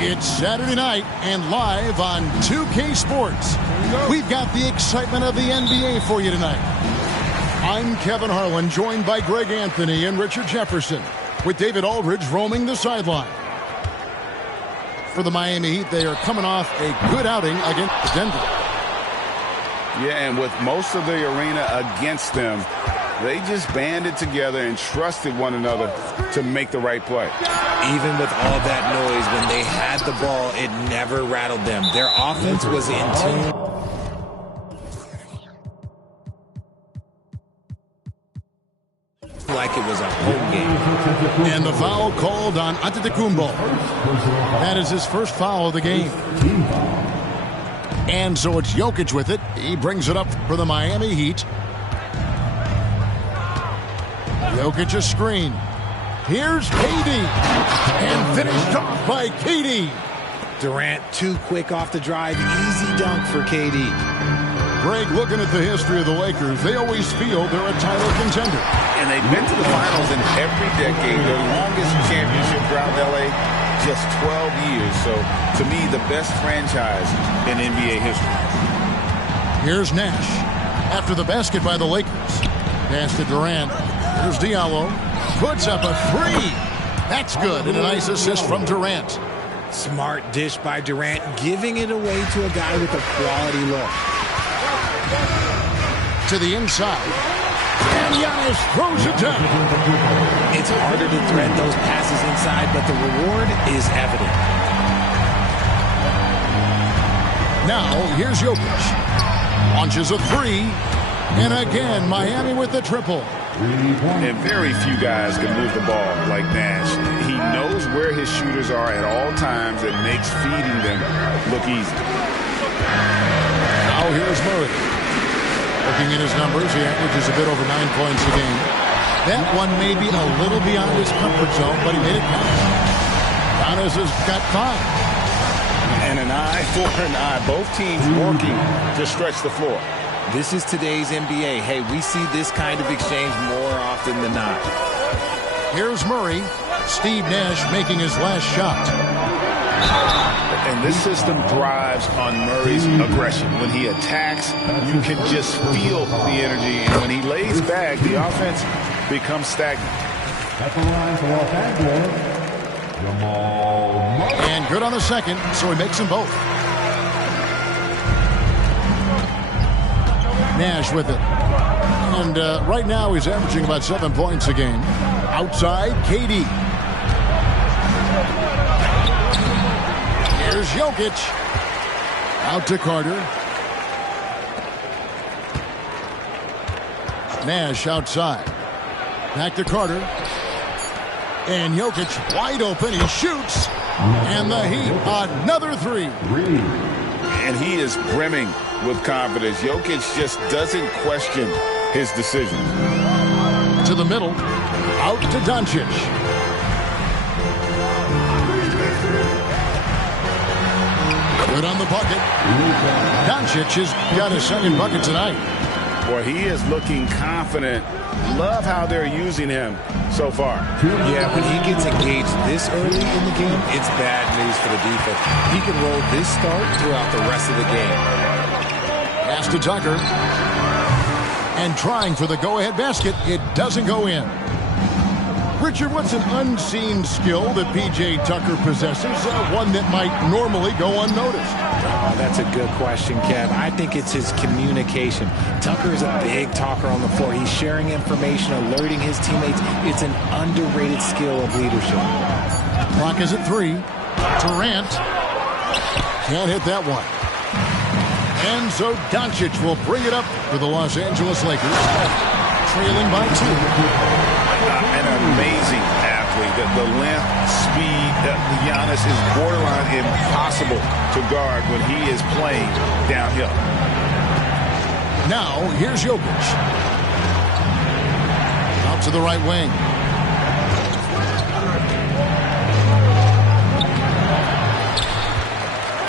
It's Saturday night and live on 2K Sports. We've got the excitement of the NBA for you tonight. I'm Kevin Harlan, joined by Greg Anthony and Richard Jefferson, with David Aldridge roaming the sideline. For the Miami Heat, they are coming off a good outing against Denver. Yeah, and with most of the arena against them, they just banded together and trusted one another to make the right play. Even with all that noise, when they had the ball, it never rattled them. Their offense was in tune. Like it was a home game. And the foul called on Antetokounmpo. That is his first foul of the game. And so it's Jokic with it. He brings it up for the Miami Heat. Jokic a screen. Here's KD. And finished off by KD. Durant too quick off the drive. Easy dunk for KD. Greg, looking at the history of the Lakers, they always feel they're a title contender. And they've been to the finals in every decade. Their longest championship throughout LA, just 12 years. So, to me, the best franchise in NBA history. Here's Nash. After the basket by the Lakers. Pass to Durant. Here's Diallo. Puts up a three. That's good. And a nice assist from Durant. Smart dish by Durant, giving it away to a guy with a quality look. To the inside. And Giannis throws it down. It's harder to thread those passes inside, but the reward is evident. Now, here's Jokic. Launches a three. And again, Miami with the triple. And very few guys can move the ball like Nash. He knows where his shooters are at all times and makes feeding them look easy. Now here's Murray. Looking at his numbers, he averages a bit over 9 points a game. That one may be a little beyond his comfort zone, but he made it count. Giannis has got 5. And an eye for an eye. Both teams working to stretch the floor. This is today's NBA. Hey, we see this kind of exchange more often than not. Here's Murray. Steve Nash making his last shot. And this system thrives on Murray's aggression. When he attacks, you can just feel the energy. And when he lays back, the offense becomes stagnant. At the line for Los Angeles, Jamal Murray. And good on the second, so he makes them both. Nash with it. And right now he's averaging about 7 points a game. Outside, KD. Here's Jokic. Out to Carter. Nash outside. Back to Carter. And Jokic wide open. He shoots. And the Heat, another three. And he is brimming with confidence. Jokic just doesn't question his decision. To the middle. Out to Doncic. Good on the bucket. Doncic has got his second bucket tonight. Boy, he is looking confident. Love how they're using him so far. Yeah, when he gets engaged this early in the game, it's bad news for the defense. He can roll this start throughout the rest of the game. Pass to Tucker. And trying for the go-ahead basket. It doesn't go in. Richard, what's an unseen skill that P.J. Tucker possesses, one that might normally go unnoticed? Oh, that's a good question, Kev. I think it's his communication. Tucker is a big talker on the floor. He's sharing information, alerting his teammates. It's an underrated skill of leadership. Clock is at 3. Durant can't hit that one. And so Doncic will bring it up for the Los Angeles Lakers, trailing by 2. An amazing athlete. The length, speed, Giannis is borderline impossible to guard when he is playing downhill. Now, here's Jokic. Out to the right wing.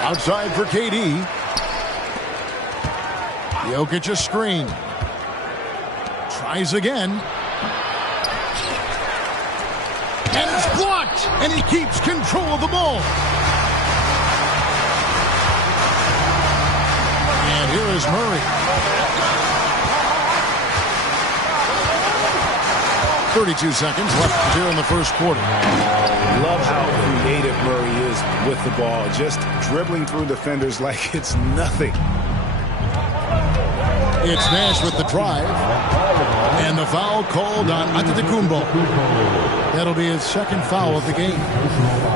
Outside for KD. Jokic a screen. Tries again. And it's blocked. And he keeps control of the ball. Here's Murray. 32 seconds left here in the first quarter. Love how creative Murray is with the ball. Just dribbling through defenders like it's nothing. It's Nash with the drive. And the foul called on Antetokounmpo. That'll be his second foul of the game.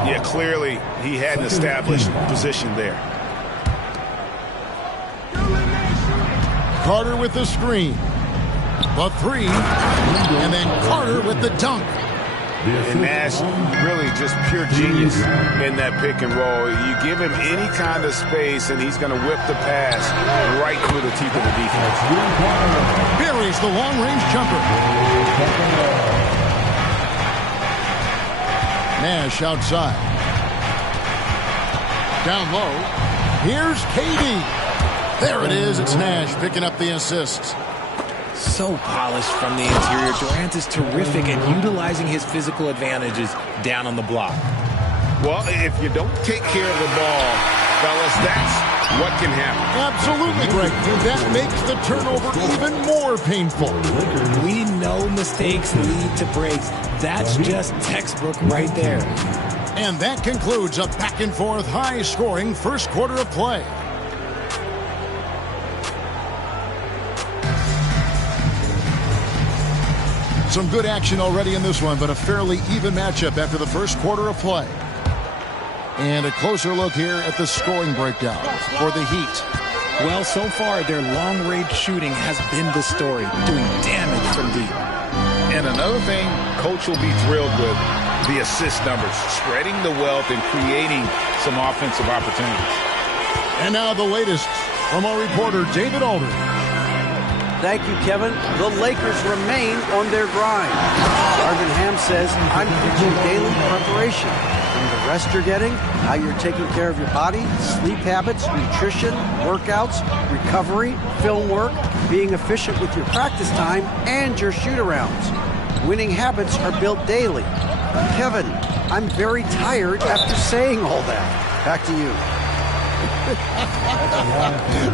Yeah, clearly he had an established position there. Carter with the screen. The three. And then Carter with the dunk. And Nash really just pure genius in that pick and roll. You give him any kind of space and he's going to whip the pass right through the teeth of the defense. Buries the long-range jumper. Nash outside. Down low. Here's KD. There it is. It's Nash picking up the assists. So polished from the interior. Durant is terrific at utilizing his physical advantages down on the block. Well, if you don't take care of the ball, fellas, that's what can happen. Absolutely, Greg. That makes the turnover even more painful. We know mistakes lead to breaks. That's just textbook right there. And that concludes a back-and-forth, high-scoring first quarter of play. Some good action already in this one, but a fairly even matchup after the first quarter of play. And a closer look here at the scoring breakdown for the Heat. Well, so far, their long-range shooting has been the story, doing damage from deep. And another thing Coach will be thrilled with, the assist numbers, spreading the wealth and creating some offensive opportunities. And now the latest from our reporter, David Aldridge. Thank you, Kevin. The Lakers remain on their grind. Darvin Ham says, I'm preaching daily preparation. From the rest you're getting, how you're taking care of your body, sleep habits, nutrition, workouts, recovery, film work, being efficient with your practice time, and your shoot-arounds. Winning habits are built daily. Kevin, I'm very tired after saying all that. Back to you.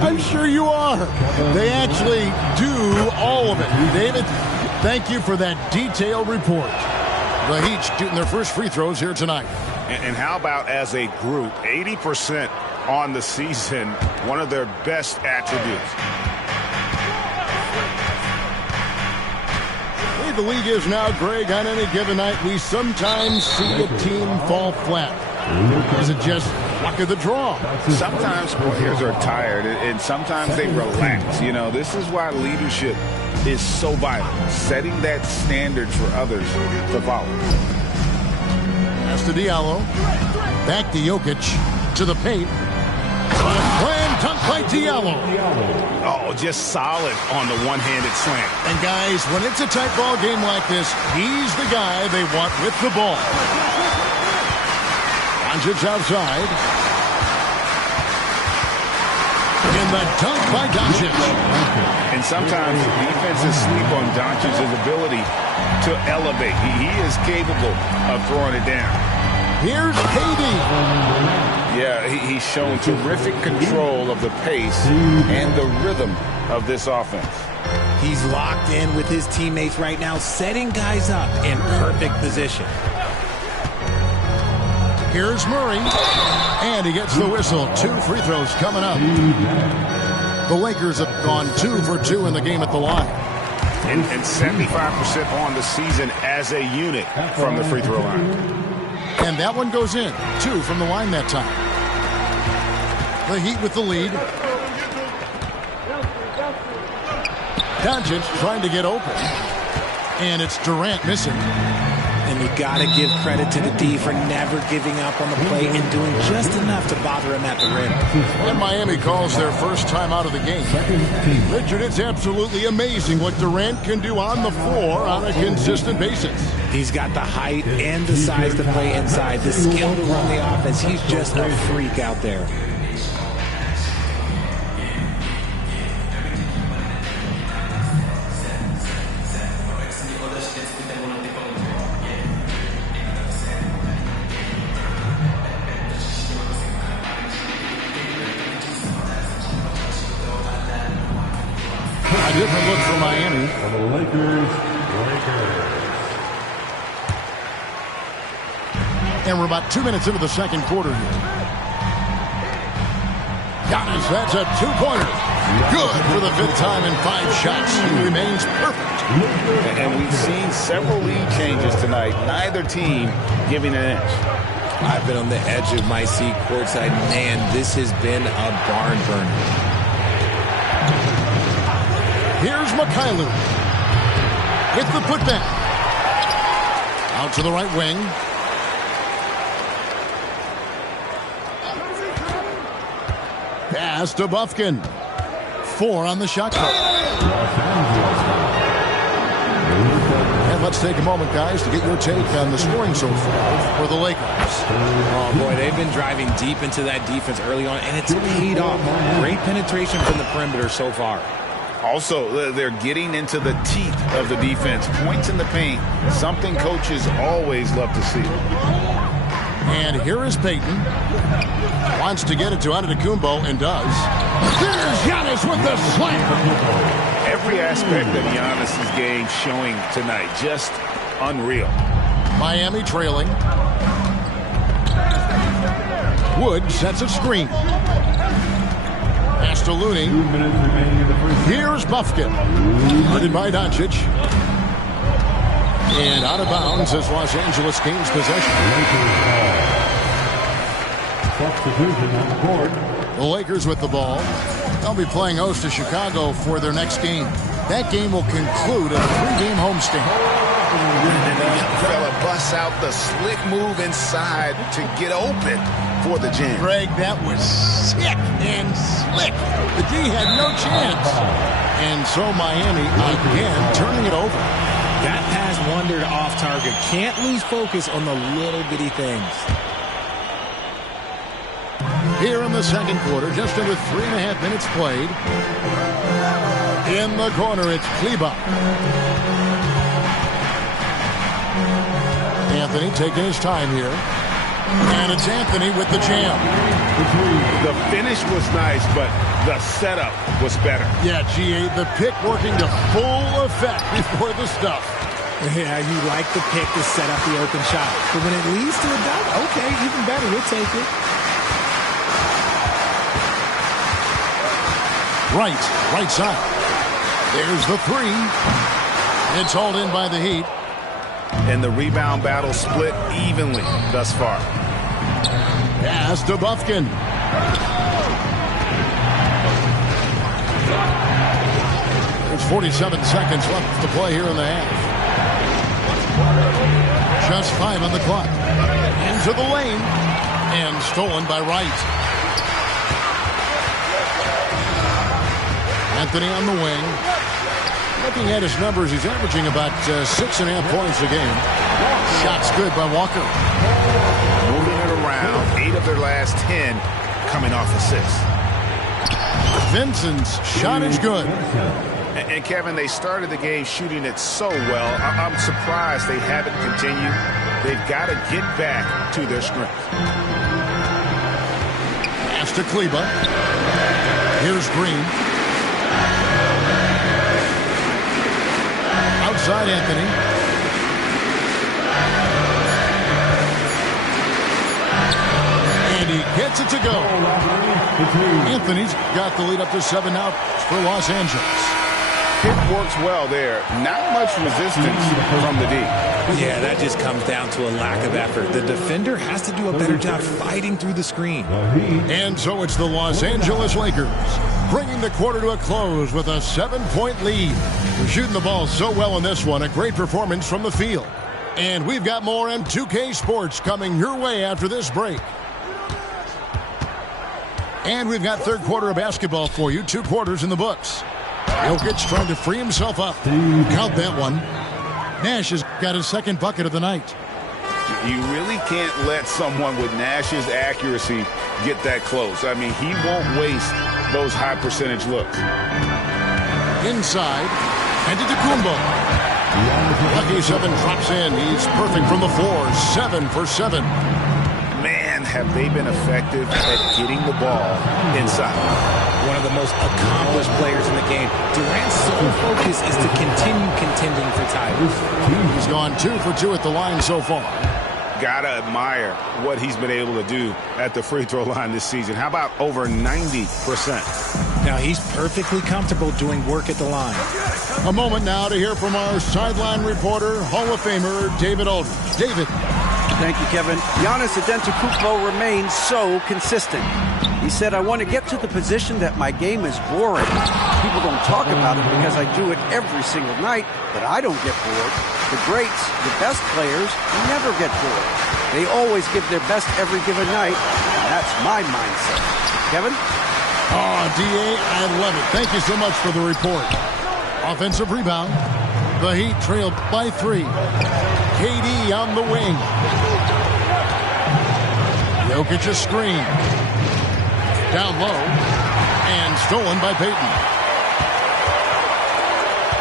I'm sure you are. They actually do all of it. David, thank you for that detailed report. The Heat shooting their first free throws here tonight. And how about as a group, 80% on the season, one of their best attributes. The way the league is now, Greg, on any given night, we sometimes see a team fall flat. Is it just luck of the draw? Sometimes players are tired, and sometimes they relax. You know, this is why leadership is so vital, setting that standard for others to follow. Pass to Diallo. Back to Jokic. To the paint. Slam dunk by Diallo. Oh, just solid on the one-handed slam. And guys, when it's a tight ball game like this, he's the guy they want with the ball. Doncic outside. And the dunk by Doncic. And sometimes defenses sleep on Doncic's ability to elevate. He is capable of throwing it down. Here's KD. Yeah, he's shown terrific control of the pace and the rhythm of this offense. He's locked in with his teammates right now, setting guys up in perfect position. Here's Murray. And he gets the whistle. 2 free throws coming up. The Lakers have gone 2 for 2 in the game at the line. And 75% on the season as a unit from the free throw line. And that one goes in. 2 from the line that time. The Heat with the lead. Doncic trying to get open. And it's Durant missing. And you got to give credit to the D for never giving up on the play and doing just enough to bother him at the rim. And Miami calls their first time out of the game. Richard, it's absolutely amazing what Durant can do on the floor on a consistent basis. He's got the height and the size to play inside, the skill to run the offense. He's just a freak out there. different look for Miami. For the Lakers. And we're about 2 minutes into the second quarter here. Giannis, that's a two-pointer. Good for the fifth time in 5 shots. He remains perfect. And we've seen several lead changes tonight. Neither team giving an inch. I've been on the edge of my seat courtside. Man, this has been a barn burner. Here's Mikhailuk with the putback. Out to the right wing. Pass to Bufkin. 4 on the shot clock. And let's take a moment, guys, to get your take on the scoring so far for the Lakers. Oh, boy, they've been driving deep into that defense early on, and it's paid off. Great penetration from the perimeter so far. Also, they're getting into the teeth of the defense. Points in the paint, something coaches always love to see. And here is Payton. Wants to get it to Antetokounmpo and does. There's Giannis with the slam. Every aspect of Giannis' game showing tonight. Just unreal. Miami trailing. Wood sets a screen. Pass to Looney. 2 minutes remaining in the first. Here's Bufkin. Guarded by Doncic. And out of bounds as Los Angeles gains possession. Substitution on the court. The Lakers with the ball. They'll be playing host to Chicago for their next game. That game will conclude a 3-game homestand. And the young fella busts out the slick move inside to get open for the jam. Greg, that was sick and slick. The D had no chance. And so Miami again turning it over. That pass wandered off target. Can't lose focus on the little bitty things. Here in the second quarter, just under 3.5 minutes played. In the corner, it's Kleber. Anthony taking his time here. And it's Anthony with the jam. The finish was nice, but the setup was better. Yeah, GA, the pick working to full effect before the stuff. Yeah, you like the pick to set up the open shot. But when it leads to a dunk, okay, even better, we'll take it. Right side. There's the 3. It's hauled in by the Heat. And the rebound battle split evenly thus far. Pass to Bufkin. There's 47 seconds left to play here in the half. Just 5 on the clock. Into the lane. And stolen by Wright. Anthony on the wing. Looking at his numbers, he's averaging about 6.5 points a game. Shots good by Walker. Moving it around. 8 of their last 10 coming off assists. Vincent's shot is good. And Kevin, they started the game shooting it so well. I'm surprised they haven't continued. They've got to get back to their strength. Pass to Kleber. Here's Green. Outside Anthony. And he gets it to go. Anthony's got the lead up to 7 now for Los Angeles. Pick works well there. Not much resistance from the D. Yeah, that just comes down to a lack of effort. The defender has to do a better job fighting through the screen. And so it's the Los Angeles Lakers bringing the quarter to a close with a 7-point lead. They're shooting the ball so well in this one. A great performance from the field. And we've got more M2K Sports coming your way after this break. And we've got third quarter of basketball for you. 2 quarters in the books. Jokic trying to free himself up. Count that one. Nash has got his second bucket of the night. You really can't let someone with Nash's accuracy get that close. I mean, he won't waste those high percentage looks. Inside. Antetokounmpo. Lucky 7 drops in. He's perfect from the floor. 7 for 7. Man, have they been effective at getting the ball inside. One of the most accomplished players in the game. Durant's sole focus is to continue contending for titles. He's gone 2 for 2 at the line so far. Gotta admire what he's been able to do at the free throw line this season. How about over 90%? Now he's perfectly comfortable doing work at the line. A moment now to hear from our sideline reporter, Hall of Famer David Aldridge. David. Thank you, Kevin. Giannis Antetokounmpo remains so consistent. He said, I want to get to the position that my game is boring. People don't talk about it because I do it every single night, but I don't get bored. The greats, the best players, never get bored. They always give their best every given night, and that's my mindset. Kevin? Oh, D.A., I love it. Thank you so much for the report. Offensive rebound. The Heat trailed by 3. KD on the wing. Jokic's screen. Down low. And stolen by Payton.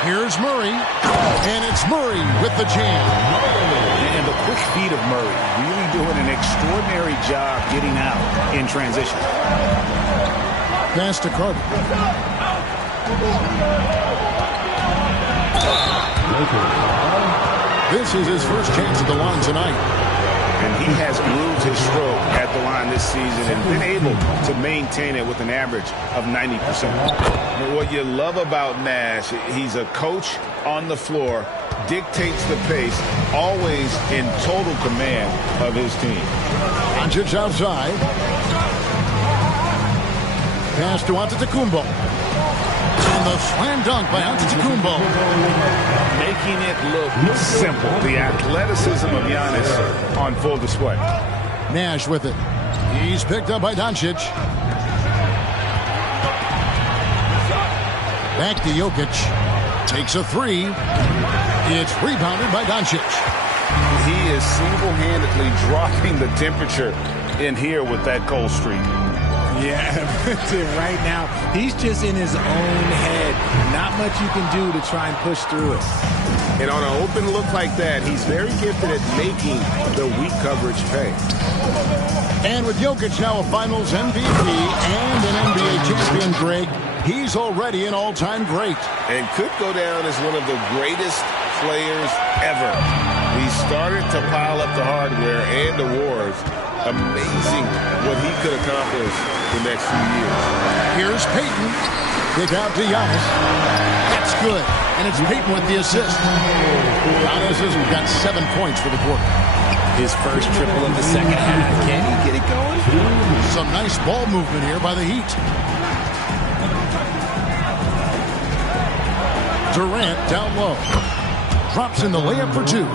Here's Murray. And it's Murray with the jam. And the quick feet of Murray really doing an extraordinary job getting out in transition. Pass to Carter. This is his first chance at the line tonight. And he has grooved his stroke at the line this season and been able to maintain it with an average of 90%. What you love about Nash, he's a coach on the floor, dictates the pace, always in total command of his team. Doncic outside. Pass to Antetokounmpo. And the slam dunk by Antetokounmpo. Making it look simple. The athleticism of Giannis on full display. Nash with it. He's picked up by Doncic. Back to Jokic. Takes a 3. It's rebounded by Doncic. He is single-handedly dropping the temperature in here with that cold streak. Yeah, right now, he's just in his own head. Not much you can do to try and push through it. And on an open look like that, he's very gifted at making the weak coverage pay. And with Jokic now a Finals MVP and an NBA champion, Greg, he's already an all-time great. And could go down as one of the greatest players ever. He started to pile up the hardware and awards. Amazing what he could accomplish the next few years. Here's Payton. Kick out to Giannis. That's good. And it's Payton with the assist. Giannis has got 7 points for the quarter. His first triple of the second half. Can he get it going? Some nice ball movement here by the Heat. Durant down low. Drops in the layup for 2.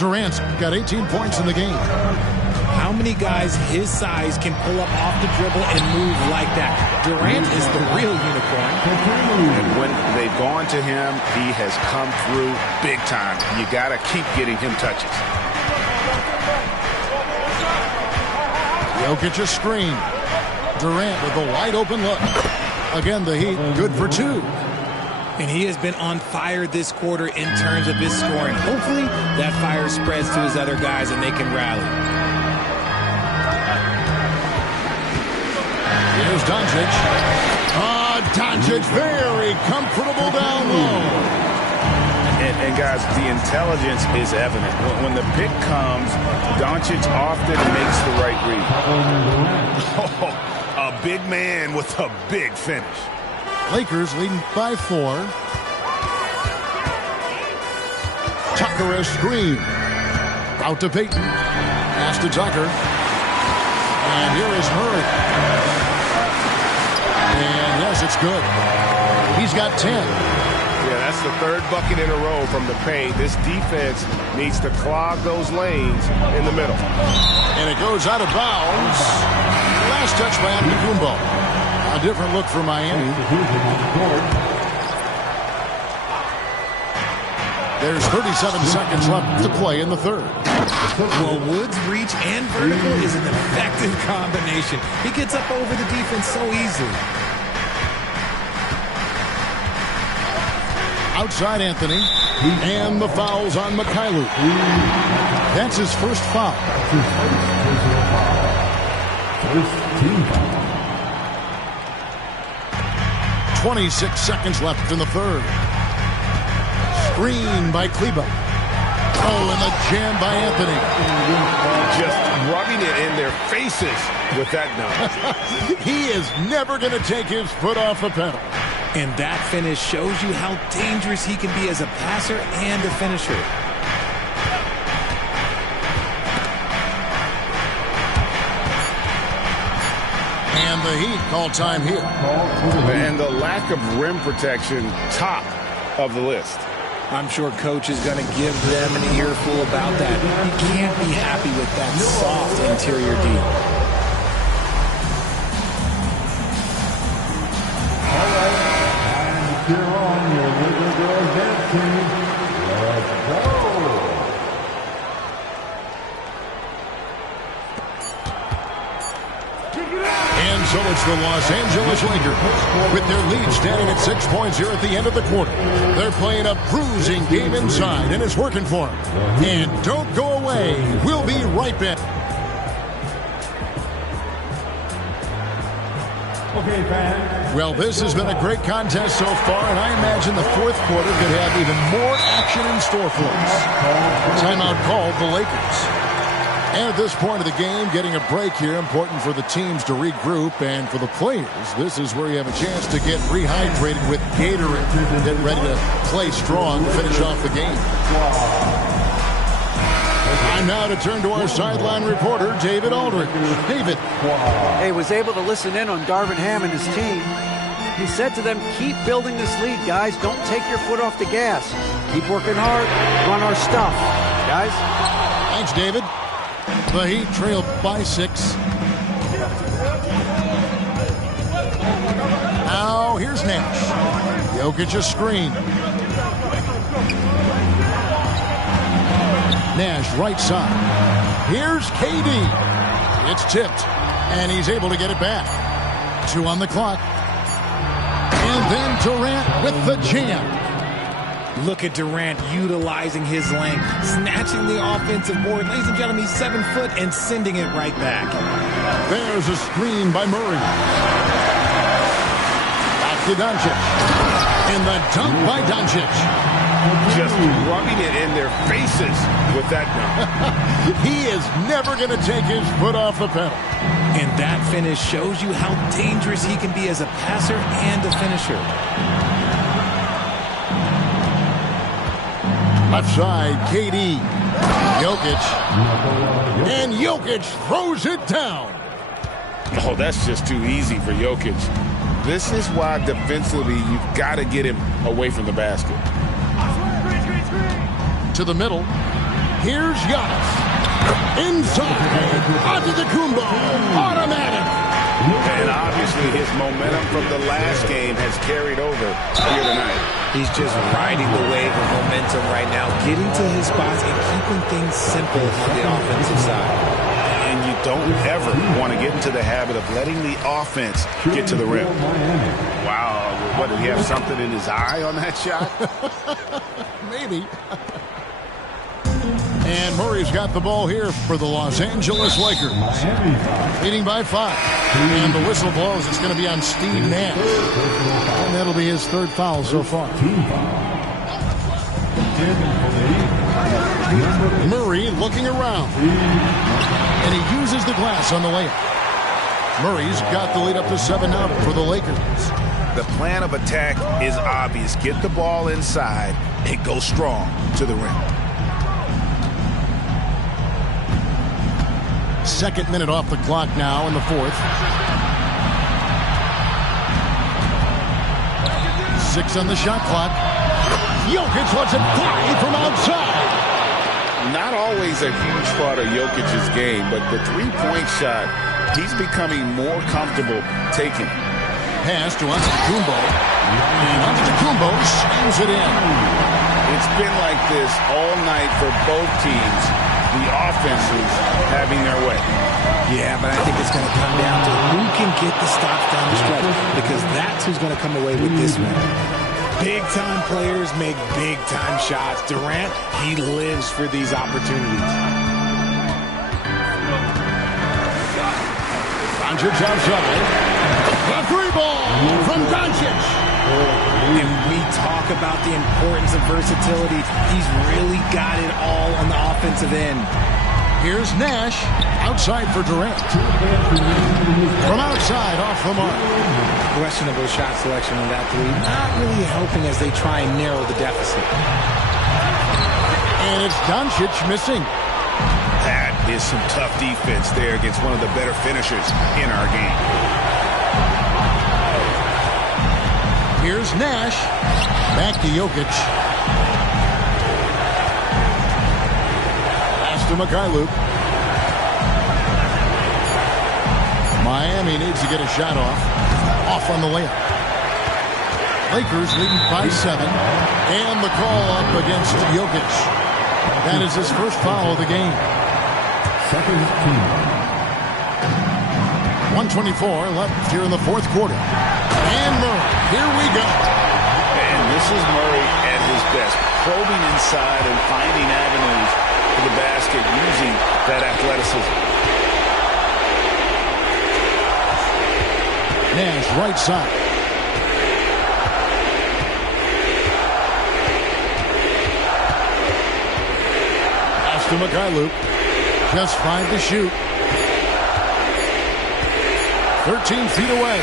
Durant's got 18 points in the game. How many guys his size can pull up off the dribble and move like that? Durant is the real unicorn. And when they've gone to him, he has come through big time. You got to keep getting him touches. Jokic's screen. Durant with a wide open look. Again, the Heat good for 2. And he has been on fire this quarter in terms of his scoring. Hopefully, that fire spreads to his other guys and they can rally. Here's Doncic. Doncic very comfortable down low. And guys, the intelligence is evident. When the pick comes, Doncic often makes the right read. Oh, a big man with a big finish. Lakers leading by 4. Tucker a screen. Out to Payton. Pass to Tucker. And here is Murray. And yes, it's good. He's got 10. Yeah, that's the 3rd bucket in a row from the paint. This defense needs to clog those lanes in the middle. And it goes out of bounds. Last touch by Antetokounmpo. A different look for Miami. There's 37 seconds left to play in the 3rd. Well, Wood's reach and vertical is an effective combination. He gets up over the defense so easily. Outside Anthony. And the foul's on Mikhailuk. That's his first foul. First team foul. 26 seconds left in the third. Screen by Kleber. Oh, and the jam by Anthony. Just rubbing it in their faces with that dunk. He is never going to take his foot off the pedal. And that finish shows you how dangerous he can be as a passer and a finisher. And the Heat call time here. And the lack of rim protection, top of the list. I'm sure coach is going to give them an earful about that. He can't be happy with that soft interior D. All right, and cheer on your little girls dance team. Let's go. And so it's the Los Angeles Lakers with their lead standing at 6 points here at the end of the quarter. They're playing a bruising game inside, and it's working for them. And don't go away. We'll be right back. Okay, fans. Well, this has been a great contest so far, and I imagine the fourth quarter could have even more action in store for us. Timeout called the Lakers. And at this point of the game, getting a break here, important for the teams to regroup, and for the players, this is where you have a chance to get rehydrated with Gatorade. Get ready to play strong to finish off the game. Time now to turn to our sideline reporter, David Aldridge. David. Hey, was able to listen in on Darvin Ham and his team. He said to them, keep building this lead, guys. Don't take your foot off the gas. Keep working hard. Run our stuff, guys. Thanks, David. The Heat trailed by 6. Now, here's Nash. Jokic a screen. Nash, right side. Here's KD. It's tipped, and he's able to get it back. 2 on the clock. And then Durant with the jam. Look at Durant utilizing his length, snatching the offensive board. Ladies and gentlemen, he's 7 foot and sending it right back. There's a screen by Murray. Back to Doncic. And the dunk by Doncic. Just rubbing it in their faces with that dunk. He is never going to take his foot off the pedal. And that finish shows you how dangerous he can be as a passer and a finisher. Left side, KD. Jokic. And Jokic throws it down. Oh, that's just too easy for Jokic. This is why defensively you've got to get him away from the basket. To the middle. Here's Giannis. Inside. Antetokounmpo. Automatic. And obviously his momentum from the last game has carried over here tonight. He's just riding the wave of momentum right now, getting to his spots and keeping things simple on the offensive side. And you don't ever want to get into the habit of letting the offense get to the rim. Wow, what, did he have something in his eye on that shot? Maybe. And Murray's got the ball here for the Los Angeles Lakers. Leading by 5. And the whistle blows. It's going to be on Steve Nash. And that'll be his 3rd foul so far. Murray looking around. And he uses the glass on the layup. Murray's got the lead up to 7 now for the Lakers. The plan of attack is obvious. Get the ball inside and go strong to the rim. 2nd minute off the clock now in the 4th. 6 on the shot clock. Jokic wants it fly from outside. Not always a huge part of Jokic's game, but the three-point shot, he's becoming more comfortable taking. Pass to Antetokounmpo. And Antetokounmpo slams it in. It's been like this all night for both teams. The offenses having their way. Yeah, but I think it's going to come down to who can get the stops down the stretch, because that's who's going to come away with this one. Big-time players make big-time shots. Durant, he lives for these opportunities. Doncic outside. The three ball from Doncic. And we talk about the importance of versatility. He's really got it all on the offensive end. Here's Nash outside for Durant. From outside, off the mark. Questionable shot selection on that three. Not really helping as they try and narrow the deficit. And it's Doncic missing. That is some tough defense there against one of the better finishers in our game. Here's Nash. Back to Jokic. Pass to Mikhailuk. Miami needs to get a shot off. Off on the layup. Lakers leading by 7. And the call up against Jokic. That is his first foul of the game. Second team. 1:24 left here in the fourth quarter. And Murray, here we go. And this is Murray at his best, probing inside and finding avenues to the basket using that athleticism. Nash right side. Pass to Mikhailuk. Just 5 to shoot. 13 feet away.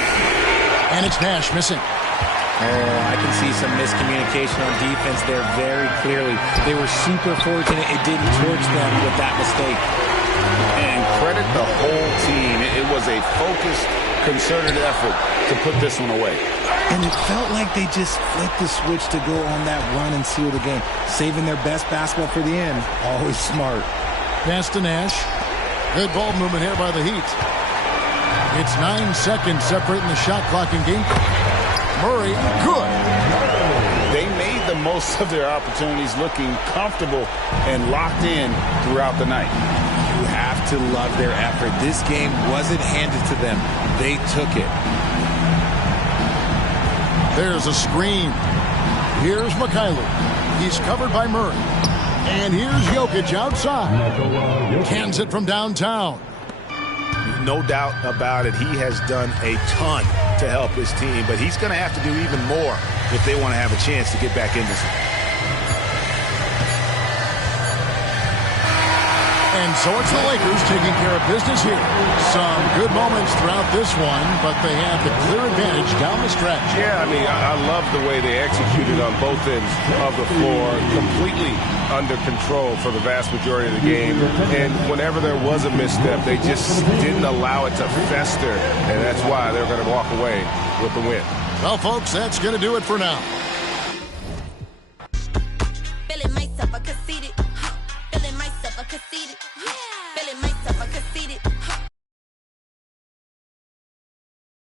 And it's Nash missing. Oh, I can see some miscommunication on defense there very clearly. They were super fortunate it didn't torch them with that mistake. And credit the whole team. It was a focused, concerted effort to put this one away. And it felt like they just flipped the switch to go on that run and seal the game. Saving their best basketball for the end. Always smart. Pass to Nash. Good ball movement here by the Heat. It's 9 seconds separating the shot clock and game. Murray, good. They made the most of their opportunities, looking comfortable and locked in throughout the night. You have to love their effort. This game wasn't handed to them. They took it. There's a screen. Here's Mikhailuk. He's covered by Murray. And here's Jokic outside. Cans it from downtown. No doubt about it. He has done a ton to help his team, but he's going to have to do even more if they want to have a chance to get back in this. And so it's the Lakers taking care of business here. Some good moments throughout this one, but they had the clear advantage down the stretch. Yeah, I mean, I love the way they executed on both ends of the floor, completely under control for the vast majority of the game. And whenever there was a misstep, they just didn't allow it to fester, and that's why they're going to walk away with the win. Well, folks, that's going to do it for now. Feeling myself, I conceded. Feeling myself, I conceded. Feeling myself, I conceded.